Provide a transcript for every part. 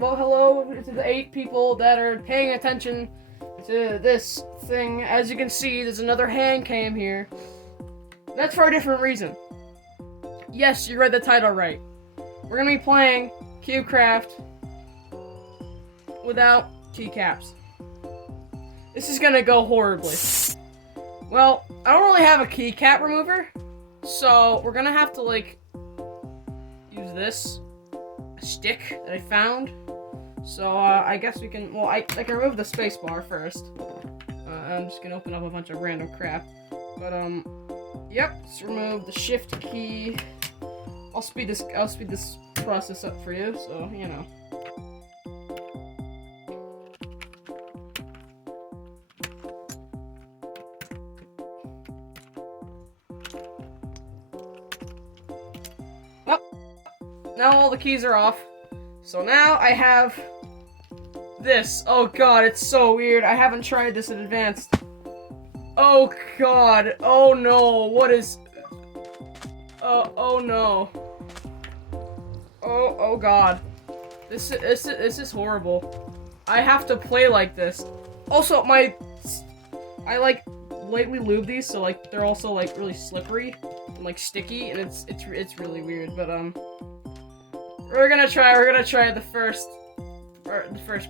Well, hello to the 8 people that are paying attention to this thing. As you can see, there's another hand cam here. That's for a different reason. Yes, you read the title right. We're gonna be playing Cubecraft without keycaps. This is gonna go horribly. Well, I don't really have a keycap remover, so we're gonna have to, like, use this. A stick that I found. So, I guess we can, well, I can remove the spacebar first. I'm just gonna open up a bunch of random crap. But, yep, let's remove the shift key. I'll speed this process up for you, so, you know. Well, now all the keys are off. So now I have this. Oh god, it's so weird. I haven't tried this in advanced. Oh god. Oh no. What is... oh no. Oh god. This is horrible. I have to play like this. Also, I like lightly lube these, so like they're also like really slippery and like sticky, and it's really weird. But we're gonna try the first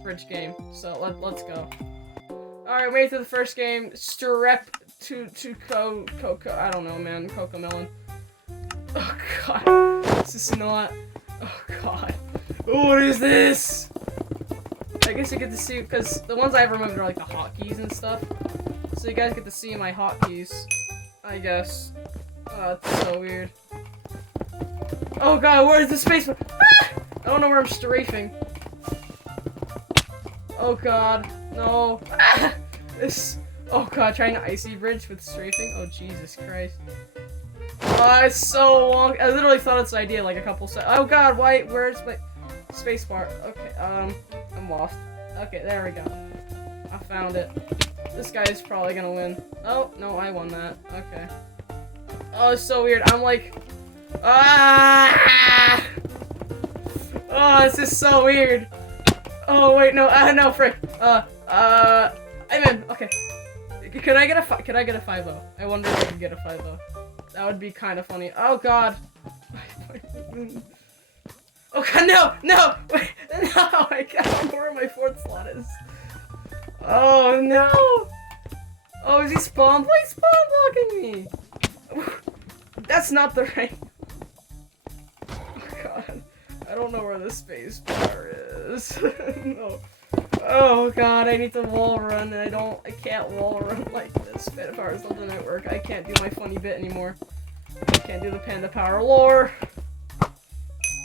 bridge game. So let's go. All right, wait to the first game. Strep to coco. I don't know, man. Cocomelon. Oh god, this is not. Oh god. What is this? I guess you get to see, because the ones I've removed are like the hotkeys and stuff. So you guys get to see my hotkeys, I guess. Oh, it's so weird. Oh god, where's the space? Ah! I don't know where I'm strafing. Oh god, no. Ah! Oh god, trying an icy bridge with strafing? Oh Jesus Christ. Oh, it's so long. I literally thought it's an idea like a couple seconds. Oh god, where's my spacebar? Okay, I'm lost. Okay, there we go. I found it. This guy is probably gonna win. Oh, no, I won that. Okay. Oh, it's so weird. I'm like... Ah! Oh, this is so weird. Oh, wait, no, no, frick. I'm in. Okay. Can I get a 5-0? I wonder if I can get a 5-0. That would be kind of funny. Oh, God. Oh, God, no! No! Wait, no! I don't know where my 4th slot is. Oh, no! Oh, is he spawn? Why is spawn blocking me? That's not the right... Oh, God. I don't know where the space bar is. No. Oh, God, I need to wall run, and I can't wall run like this. Panda Power is not the network. I can't do my funny bit anymore. I can't do the Panda Power lore.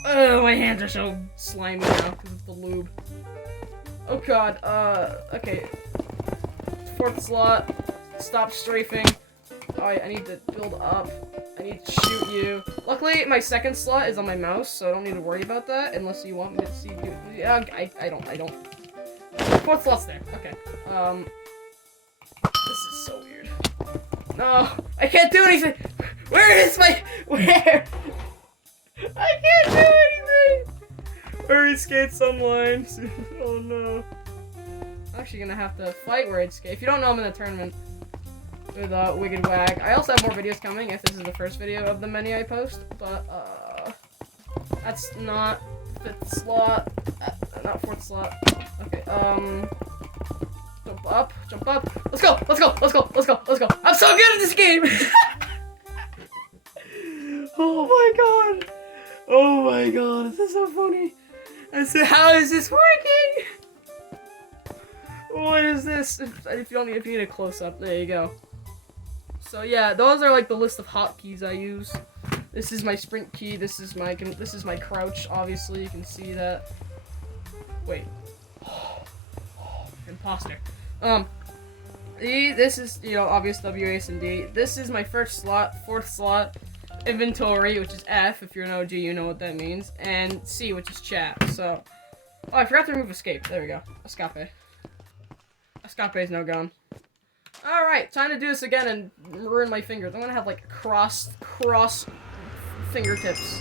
Oh, my hands are so slimy now because of the lube. Oh god, okay. 4th slot. Stop strafing. Oh, I need to build up. I need to shoot you. Luckily, my 2nd slot is on my mouse, so I don't need to worry about that unless you want me to see you. Yeah, I don't. 4th slot's there. Okay. This is so weird. No, I can't do anything. Where is my... Where? I can't do anything! Where skates online? Oh no. I'm actually gonna have to fight where skate. If you don't know, I'm in a tournament with Wicked Wag. I also have more videos coming if this is the first video of the many I post, but that's not 5th slot. Not 4th slot. Okay, jump up. Let's go! I'm so good at this game! Oh my god! Oh my god, this is so funny. I said, how is this working? What is this? If you need a close-up, there you go. So yeah, those are like the list of hotkeys I use. This is my sprint key, this is my crouch, obviously, you can see that. Wait. Imposter. This is, you know, obvious W, A, and D. This is my 1st slot, 4th slot. Inventory, which is F. If you're an OG, you know what that means. And C, which is chat. So, oh, I forgot to remove escape. There we go. Escape. Escape is now gone. All right, time to do this again and ruin my fingers. I'm gonna have like cross fingertips.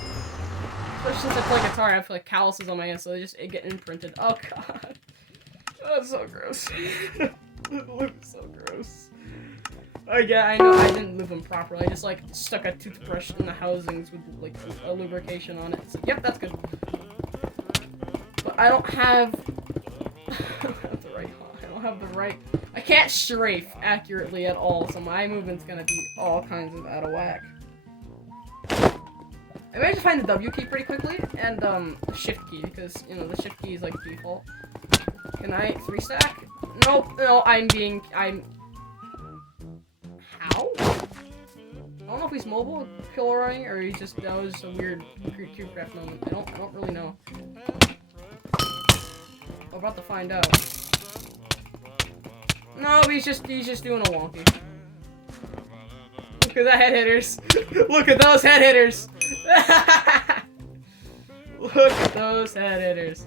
Especially since I play guitar, I have like calluses on my hands, so they just get imprinted. Oh god. That's so gross. Looks so gross. Oh yeah, I know I didn't lube them properly. I just like stuck a toothbrush in the housings with like a lubrication on it. So, yep, that's good. But I don't have the right. I don't have the right. I can't strafe accurately at all, so my movement's gonna be all kinds of out of whack. I managed to find the W key pretty quickly, and the shift key, because, you know, the shift key is like default. Can I 3-stack? Nope, no, How? I don't know if he's mobile pillorying, or he's just, that was a weird Cubecraft moment. I don't really know. I'm about to find out. No, he's just doing a wonky. Look at the head hitters. Look at those head hitters. Look at those head hitters.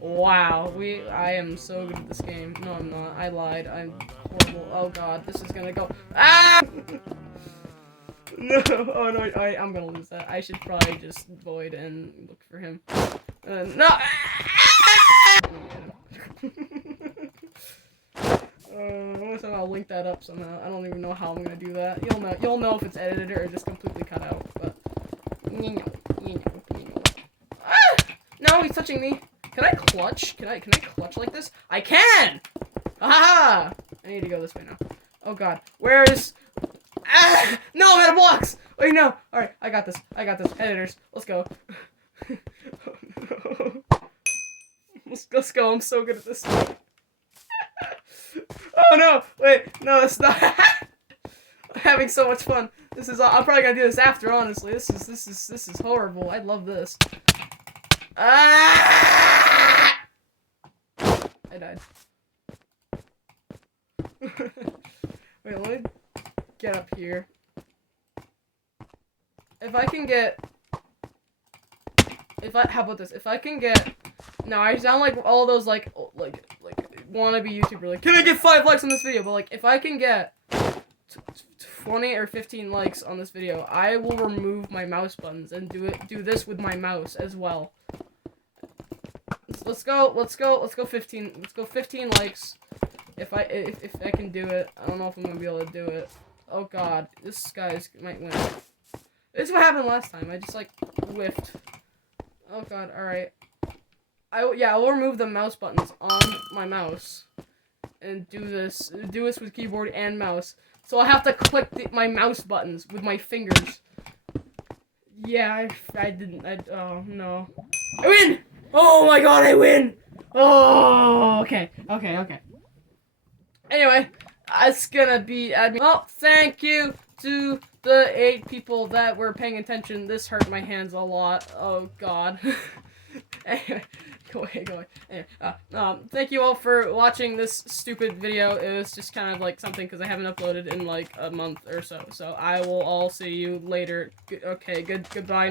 Wow, I am so good at this game. No, I'm not. I lied. I'm horrible. Oh god, this is gonna go. Ah! No, oh no, I'm gonna lose that. I should probably just void and look for him. No! I'll link that up somehow. I don't even know how I'm gonna do that. You'll know if it's edited or just completely cut out. But ah! No, he's touching me. Can I clutch? Can I clutch like this? I can! Aha! I need to go this way now. Oh god, where is? Ah! No, I'm out of blocks. Wait, no. All right, I got this. Editors, let's go. Oh, no. Let's go. I'm so good at this. Oh no! Wait, no, it's not. I'm having so much fun. This is. I'm probably gonna do this after. Honestly, this is horrible. I love this. Ah! I died. Wait, let me get up here. If I can get. How about this? If I can get. No, I sound like all those like wannabe YouTuber. Like, can I get 5 likes on this video? But like, if I can get 20 or 15 likes on this video, I will remove my mouse buttons and do this with my mouse as well. Let's go 15. Let's go 15 likes. If I can do it. I don't know if I'm gonna be able to do it. Oh god, this guy might win. This is what happened last time. I just like whiffed. Oh god, alright. I will remove the mouse buttons on my mouse and do this with keyboard and mouse. So I have to click my mouse buttons with my fingers. Yeah, I didn't. Oh no, I win! Oh my god, I win! Oh, okay. Anyway, it's gonna be admin. Well, thank you to the 8 people that were paying attention. This hurt my hands a lot. Oh god. Anyway. Go away. Anyway, thank you all for watching this stupid video. It was just kind of like something because I haven't uploaded in like a month or so. So I will all see you later. Okay, goodbye now.